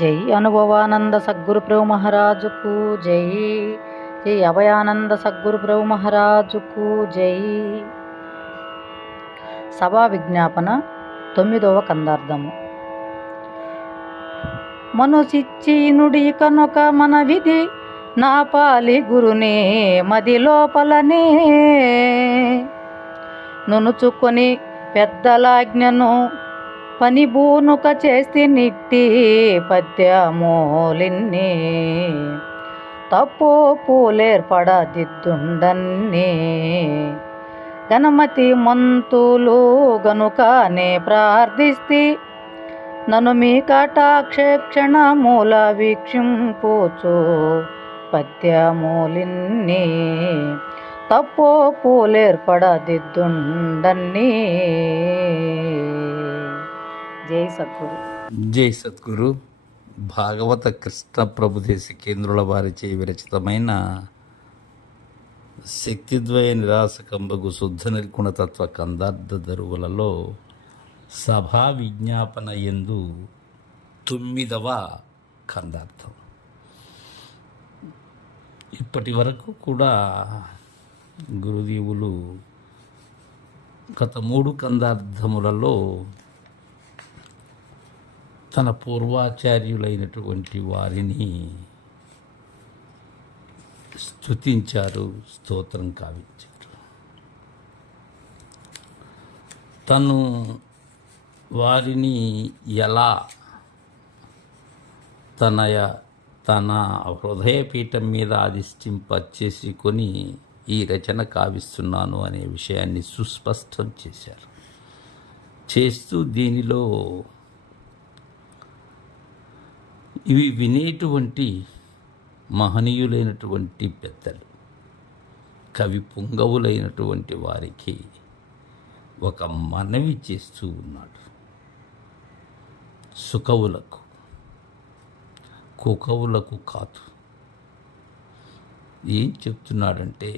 జై అనుభవానంద సద్గురు ప్రభు మహారాజుకు జై. జై అభయానంద సద్గురు ప్రభు మహారాజుకు జై. సభా విజ్ఞాపన 9వ కందార్థము. మనుసిచ్చినుడి కనుక మన విధి నా పాలి గురునే మది లోపలనే నునుచుకొని పెద్దలాజ్ఞను పని బూనుక చేసి నిట్టి పద్యమూలిన్ని తప్పు పూలేర్పడదిద్దుండన్ని గణమతి మంతులు గనుకనే ప్రార్థిస్తే నన్ను మీ కటాక్షణ మూల వీక్షింపుచు పద్యమూలిన్ని తప్పు పూలేర్పడదిద్దుండన్ని. జై సద్గురు. జై సద్గురు. భాగవత కృష్ణ ప్రభుదేశ కేంద్రుల వారిచే విరచితమైన శక్తిద్వయ నిరాశకంబగు శుద్ధ నిర్గుణతత్వ కందార్థ దరువులలో సభా విజ్ఞాపన యందు 9వ కందార్థం. ఇప్పటి వరకు కూడా గురుదేవులు గత 3 కందార్థములలో తన పూర్వాచార్యులైనటువంటి వారిని స్తుతించారు, స్తోత్రం కావించారు. తను వారిని ఎలా తన హృదయపీఠం మీద అధిష్ఠింపచేసుకొని ఈ రచన కావిస్తున్నాను అనే విషయాన్ని సుస్పష్టం చేశారు. చేస్తూ దీనిలో ఇవి వినేటువంటి మహనీయులైనటువంటి పెద్దలు, కవి పుంగవులైనటువంటి వారికి ఒక మనవి చేస్తూ ఉన్నాడు. సుకవులకు, కుకవులకు కాదు. ఏం చెప్తున్నాడంటే,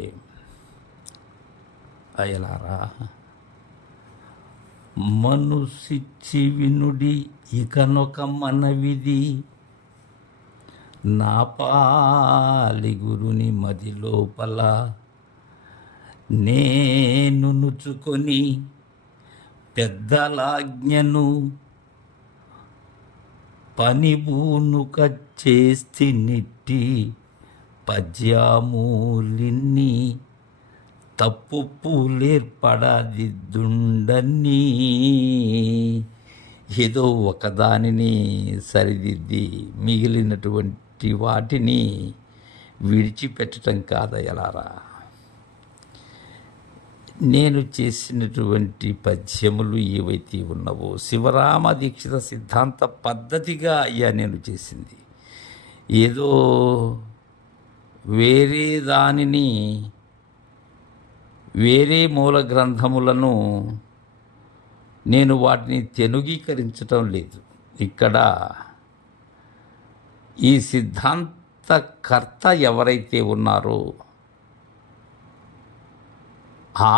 అయలారా మనుసిచ్చి వినుడి ఇకనొక మనవిది నా పాలి గురుని మది లోపల నేను నుచుకొని పెద్దలాజ్ఞను పని బూనుక చేస్తి నిట్టి పద్యమూలిన్ని తప్పు పూలేర్పడదిద్దుండని. ఏదో ఒకదానిని సరిదిద్ది మిగిలినటువంటి వాటిని విడిచిపెట్టడం కాదయలారా. నేను చేసినటువంటి పద్యములు ఏవైతే ఉన్నావో శివరామ దీక్షిత సిద్ధాంత పద్ధతిగా అయ్యా నేను చేసింది. ఏదో వేరే దానిని, వేరే మూల గ్రంథములను నేను వాటిని తెనుగీకరించటం లేదు. ఇక్కడ ఈ సిద్ధాంతకర్త ఎవరైతే ఉన్నారో ఆ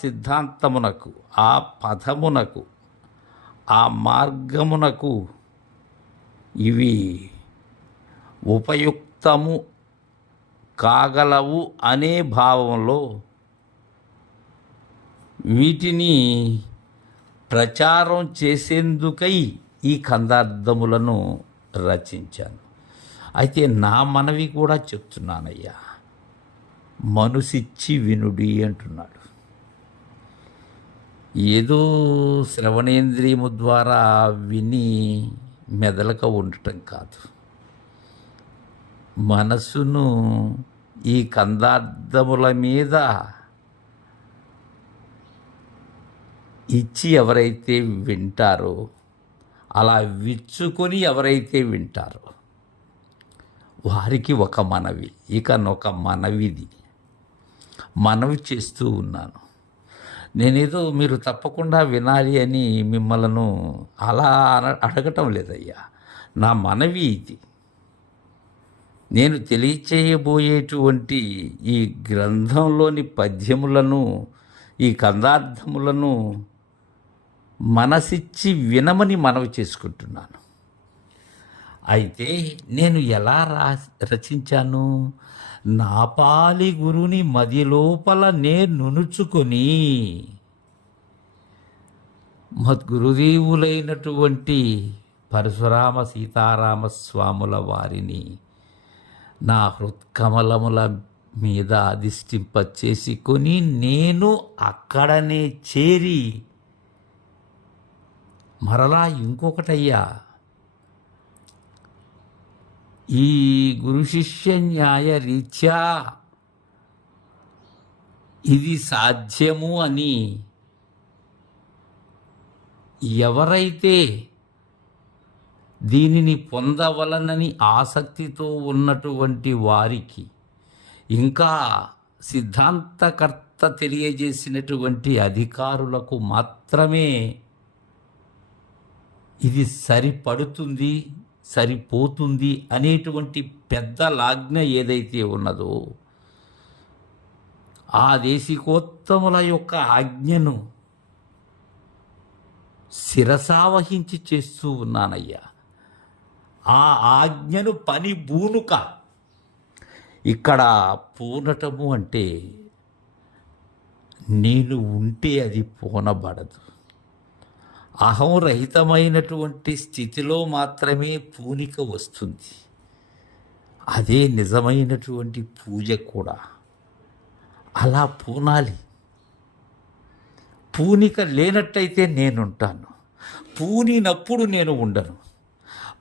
సిద్ధాంతమునకు, ఆ పదమునకు, ఆ మార్గమునకు ఇవి ఉపయుక్తము కాగలవు అనే భావంలో వీటిని ప్రచారం చేసేందుకై ఈ కందార్థములను రచించాను. అయితే నా మనవి కూడా చెప్తున్నానయ్యా, మనసిచ్చి వినుడి అంటున్నాడు. ఏదో శ్రవణేంద్రియము ద్వారా విని మెదలక ఉండటం కాదు. మనసును ఈ కందార్థముల మీద ఇచ్చి ఎవరైతే వింటారో, అలా విచ్చుకొని ఎవరైతే వింటారో వారికి ఒక మనవి, ఇకనొక మనవిది మనవి చేస్తూ ఉన్నాను. నేనేదో మీరు తప్పకుండా వినాలి అని మిమ్మల్ని అలా అడగటం లేదయ్యా. నా మనవి ఇది. నేను తెలియచేయబోయేటువంటి ఈ గ్రంథంలోని పద్యములను, ఈ కందార్థములను మనసిచ్చి వినమని మనవి చేసుకుంటున్నాను. అయితే నేను ఎలా రచించాను? నా పాలి గురుని మది లోపల నేనుచుకొని మద్గురుదేవులైనటువంటి పరశురామ సీతారామ స్వాముల వారిని నా హృత్కమలముల మీద అధిష్ఠింపచేసుకొని నేను అక్కడనే చేరి మరలా ఇంకొకటయ్యా, ఈ గురు శిష్య న్యాయ రీత్యా ఇది సాధ్యము అని ఎవరైతే దీనిని పొందవలనని ఆసక్తితో ఉన్నటువంటి వారికి, ఇంకా సిద్ధాంతకర్త తెలియజేసినటువంటి అధికారులకు మాత్రమే ఇది సరిపడుతుంది, సరిపోతుంది అనేటువంటి పెద్ద లాజ్ఞ ఏదైతే ఉన్నదో ఆ దేశికోత్తముల యొక్క ఆజ్ఞను శిరసావహించి చేస్తూ ఉన్నానయ్యా. ఆ ఆజ్ఞను పని బూనుక, ఇక్కడ పూనటము అంటే నేను ఉంటే అది పూనబడదు. అహం రహితమైనటువంటి స్థితిలో మాత్రమే పూనిక వస్తుంది. అదే నిజమైనటువంటి పూజ కూడా. అలా పూనాలి. పూనిక లేనట్టయితే నేనుంటాను, పూనినప్పుడు నేను ఉండను.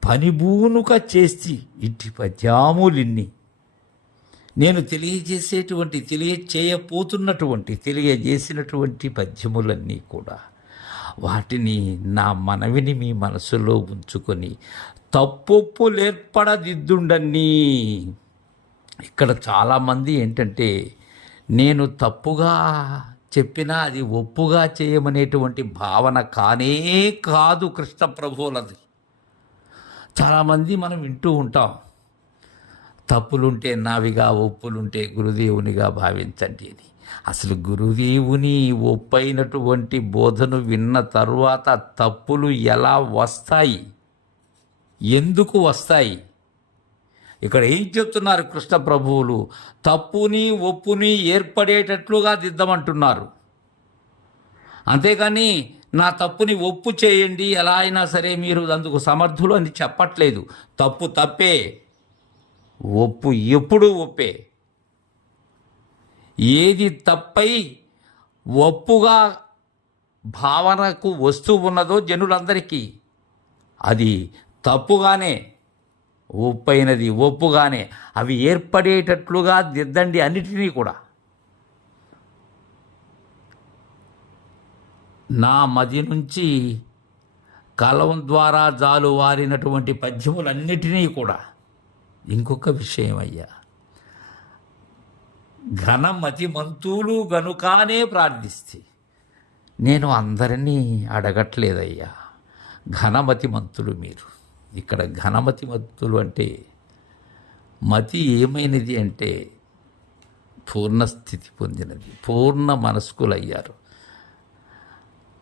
పనిబూనుక చేసి ఇట్టి పద్యాములిన్ని నేను తెలియజేసినటువంటి పద్యములన్నీ కూడా వాటిని నా మనవిని మీ మనసులో ఉంచుకొని తప్పొప్పులేర్పడదిద్దుండని. ఇక్కడ చాలామంది ఏంటంటే నేను తప్పుగా చెప్పినా అది ఒప్పుగా చేయమనేటువంటి భావన కానే కాదు కృష్ణ ప్రభువులది. చాలామంది మనం వింటూ ఉంటాం, తప్పులుంటే నావిగా, ఒప్పులుంటే గురుదేవునిగా భావించండి అని. అసలు గురుదేవుని ఒప్పైనటువంటి బోధను విన్న తరువాత తప్పులు ఎలా వస్తాయి, ఎందుకు వస్తాయి? ఇక్కడ ఏం చెప్తున్నారు కృష్ణ ప్రభువులు? తప్పుని ఒప్పుని ఏర్పడేటట్లుగా దిద్దమంటున్నారు. అంతేకాని నా తప్పుని ఒప్పు చేయండి, ఎలా అయినా సరే మీరు అందుకు సమర్థులు అని చెప్పట్లేదు. తప్పు తప్పే, ఒప్పు ఎప్పుడూ ఒప్పే. ఏది తప్పై ఒప్పుగా భావనకు వస్తూ ఉన్నదో జనులందరికీ అది తప్పుగానే, ఒప్పైనది ఒప్పుగానే అవి ఏర్పడేటట్లుగా దిద్దండి అన్నిటినీ కూడా. నా మది నుంచి కలం ద్వారా జాలువారినటువంటి పద్యములన్నిటినీ కూడా. ఇంకొక విషయం అయ్యా, ఘనమతి మంతులు గనుకానే ప్రార్థిస్తే, నేను అందరినీ అడగట్లేదయ్యా. ఘనమతి మంతులు మీరు. ఇక్కడ ఘనమతి మంతులు అంటే మతి ఏమైనది అంటే పూర్ణస్థితి పొందినది, పూర్ణ మనస్కులయ్యారు.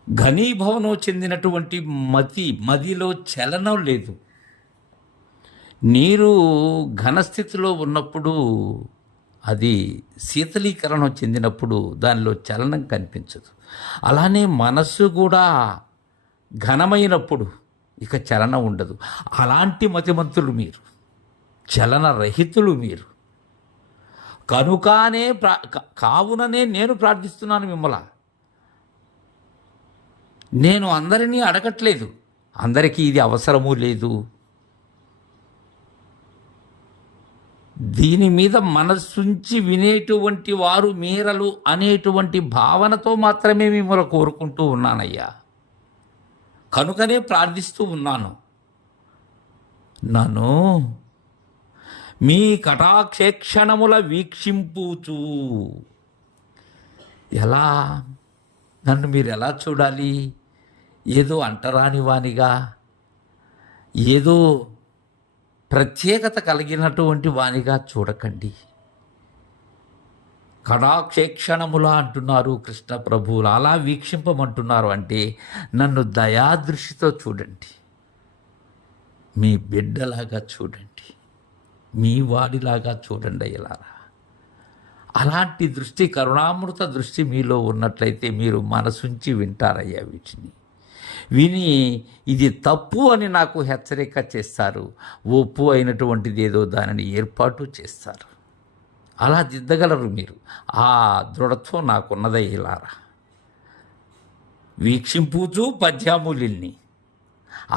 ఘనీభవనం చెందినటువంటి మదిలో చలనం లేదు. నీరు ఘనస్థితిలో ఉన్నప్పుడు, అది శీతలీకరణం చెందినప్పుడు దానిలో చలనం కనిపించదు. అలానే మనస్సు కూడా ఘనమైనప్పుడు ఇక చలనం ఉండదు. అలాంటి మతిమంతులు మీరు, చలన రహితులు మీరు. కనుకనే కావుననే నేను ప్రార్థిస్తున్నాను మిమ్మల్ని. నేను అందరినీ అడగట్లేదు, అందరికీ ఇది అవసరము లేదు. దీని మీద మనస్సుంచి వినేటువంటి వారు మీరలు అనేటువంటి భావనతో మాత్రమే మిమ్మల్ని కోరుకుంటూ ఉన్నానయ్యా. కనుకనే ప్రార్థిస్తూ ఉన్నాను. నన్ను మీ కటాక్షేక్షణముల వీక్షింపుచూ. ఎలా? నన్ను మీరు ఎలా చూడాలి? ఏదో అంటరాని వానిగా, ఏదో ప్రత్యేకత కలిగినటువంటి వానిగా చూడకండి. కటాక్షేక్షణముల అంటున్నారు కృష్ణ ప్రభువులు. అలా వీక్షింపమంటున్నారు అంటే నన్ను దయాదృష్టితో చూడండి. మీ బిడ్డలాగా చూడండి, మీ వాడిలాగా చూడండి అయ్యలారా. అలాంటి దృష్టి, కరుణామృత దృష్టి మీలో ఉన్నట్లయితే మీరు మనసుంచి వింటారయ్యా వీటిని. విని ఇది తప్పు అని నాకు హెచ్చరిక చేస్తారు, ఒప్పు అయినటువంటిది ఏదో దానిని ఏర్పాటు చేస్తారు. అలా దిద్దగలరు మీరు. ఆ దృఢత్వం నాకున్నదయ్యలారా. వీక్షింపుచూ పద్యాములిని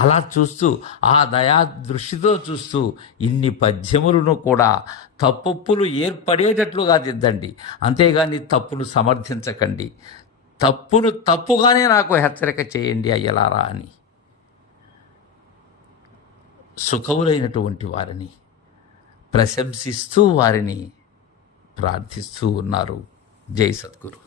అలా చూస్తూ, ఆ దయా దృష్టితో చూస్తూ ఇన్ని పద్యములను కూడా తప్పొప్పులు ఏర్పడేటట్లుగా దిద్దండి. అంతేగాని తప్పును సమర్థించకండి. తప్పును తప్పుగానే నాకు హెచ్చరిక చేయండి అయ్యలారా అని సుఖములైనటువంటి వారిని ప్రశంసిస్తూ వారిని ప్రార్థిస్తూ ఉన్నారు. జై సద్గురు.